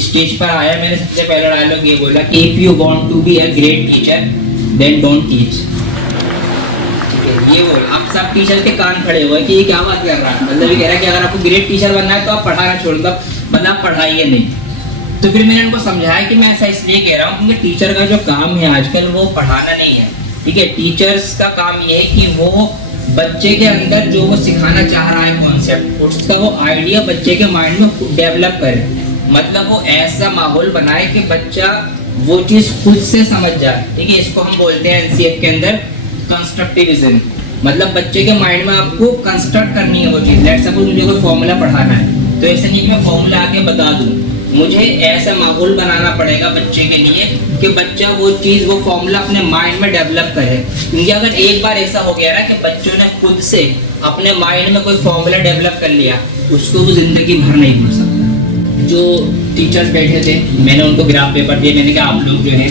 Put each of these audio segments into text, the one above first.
Stage पर आया, मैंने सबसे पहला डायलॉग ये बोला कि if you want to be a great teacher then don't teach. ठीक है, ये बोल। अब सब टीचर के कान खड़े हुए कि ये क्या बात कर रहा है, मतलब ये कह रहा है कि अगर आपको ग्रेट टीचर बनना है तो आप पढ़ाना छोड़ दो, मतलब आप पढ़ाइए नहीं। तो फिर मैंने उनको समझाया कि मैं ऐसा इसलिए कह रहा हूँ क्योंकि टीचर का जो काम है आजकल वो पढ़ाना नहीं है। ठीक है, टीचर्स का काम ये है कि वो बच्चे के अंदर जो वो सिखाना चाह रहा है कॉन्सेप्ट, उसका वो आइडिया बच्चे के माइंड में डेवलप करे, मतलब वो ऐसा माहौल बनाए कि बच्चा वो चीज खुद से समझ जाए। ठीक है, इसको हम बोलते हैं एनसीएफ के अंदर कंस्ट्रक्टिविज्म, मतलब बच्चे के माइंड में आपको कंस्ट्रक्ट करनी है वो चीज। लेट्स सपोज मुझे कोई फॉर्मूला पढ़ाना है तो ऐसा नहीं कि मैं फॉर्मूला आके बता दूं, मुझे ऐसा माहौल बनाना पड़ेगा बच्चे के लिए कि बच्चा वो चीज वो फॉर्मूला अपने माइंड में डेवलप करे। क्योंकि अगर एक बार ऐसा हो गया ना कि बच्चों ने खुद से अपने माइंड में कोई फॉर्मूला डेवलप कर लिया, उसको वो जिंदगी भर नहीं भूल सकता। जो टीचर्स बैठे थे मैंने उनको ग्राफ पेपर दिए, मैंने कहा आप लोग जो है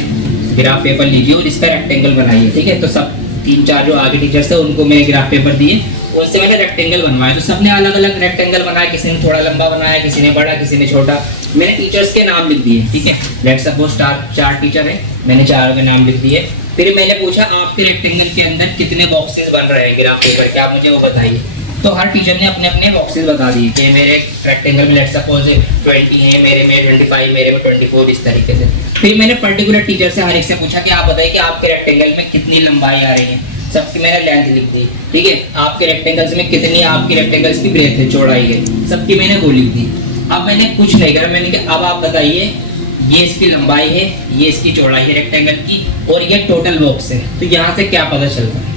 ग्राफ पेपर लीजिए और इसका रेक्टेंगल बनाइए। ठीक है, तो सब 3-4 जो आगे टीचर्स थे उनको मैंने ग्राफ पेपर दिए, उनसे मैंने रेक्टेंगल बनवाया। तो सबने अलग अलग रेक्टेंगल बनाया, किसी ने थोड़ा लंबा बनाया, किसी ने बड़ा, किसी ने छोटा। मैंने टीचर्स के नाम लिख दिए। ठीक है, लेट्स सपोज 4 टीचर हैं, मैंने 4 के नाम लिख दिए। फिर मैंने पूछा आपके रेक्टेंगल के अंदर कितने बॉक्सेस बन रहे हैं ग्राफ पेपर के, आप मुझे वो बताइए। तो हर टीचर ने अपने अपने बॉक्सेस बता दिए कि मेरे रेक्टेंगल में लेट्स सपोज 20 है, मेरे में 25, मेरे में 24, इस तरीके से। फिर मैंने पर्टिकुलर टीचर से हर एक से पूछा कि आप बताइए कि आपके रेक्टेंगल में कितनी लंबाई आ रही है, सबकी मैंने लेंथ लिख दी। ठीक है, आपके रेक्टेंगल्स में कितनी आपके रेक्टेंगल्स की ब्रेथ है, चौड़ाई है, सबकी मैंने वो लिख दी। अब मैंने कुछ नहीं करा, मैंने कहा अब आप बताइए ये इसकी लंबाई है, ये इसकी चौड़ाई है रेक्टेंगल की, और ये टोटल बॉक्स है, तो यहाँ से क्या पता चलता है।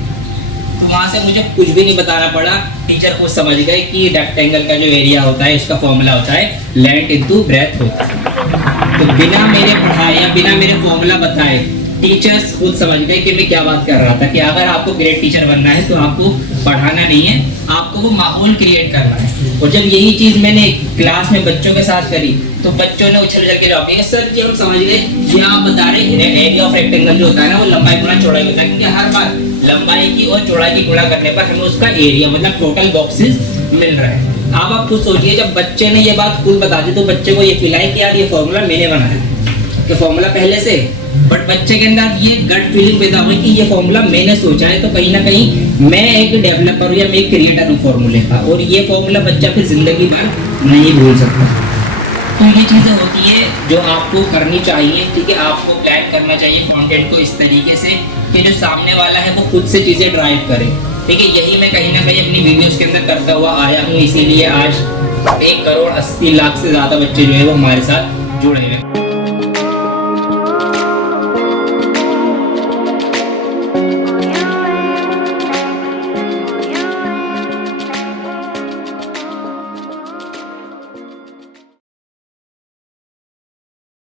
तो वहाँ से मुझे कुछ भी नहीं बताना पड़ा, टीचर खुद समझ गए कि रेक्टेंगल का जो एरिया होता है उसका फॉर्मूला होता है लेंथ इनटू ब्रेथ होता है। तो बिना मेरे पढ़ाए या बिना मेरे फॉर्मूला बताए टीचर्स खुद समझ गए कि मैं क्या बात कर रहा था, कि अगर आपको ग्रेट टीचर बनना है तो आपको पढ़ाना नहीं है, आपको वो माहौल क्रिएट करना है। और जब यही चीज मैंने क्लास में बच्चों के साथ करी तो बच्चों ने उछल उछल के जवाब दिया, सर जी हम समझ गए, ये आप बता रहे एरिया ऑफ रेक्टेंगल जो होता है ना वो लंबाई गुणा चौड़ाई होता है, क्योंकि हर बार लंबाई की और चौड़ाई की गुणा करने पर हमें उसका एरिया मतलब टोटल बॉक्सेस मिल रहा है। अब आप खुद सोचिए, जब बच्चे ने ये बात खुद बता दी तो बच्चे को ये फील आए कि यार ये फॉर्मूला मैंने बनाया, कि फॉर्मूला पहले से, बट बच्चे के अंदर ये गट फीलिंग पैदा हुई कि ये फॉर्मूला मैंने सोचा है, तो कहीं ना कहीं मैं एक डेवलपर या मैं एक क्रिएटर हूँ फॉर्मूले का, और ये फॉर्मूला बच्चा फिर जिंदगी भर नहीं भूल सकता। तो ये चीज़ें होती है जो आपको करनी चाहिए। ठीक है, आपको प्लान करना चाहिए कंटेंट को इस तरीके से कि जो सामने वाला है वो खुद से चीज़ें ड्राइव करे। ठीक है, यही मैं कहीं ना कहीं अपनी वीडियोस के अंदर करता हुआ आया हूँ, इसीलिए आज 1 करोड़ 80 लाख से ज़्यादा बच्चे जो है वो हमारे साथ जुड़े हुए हैं।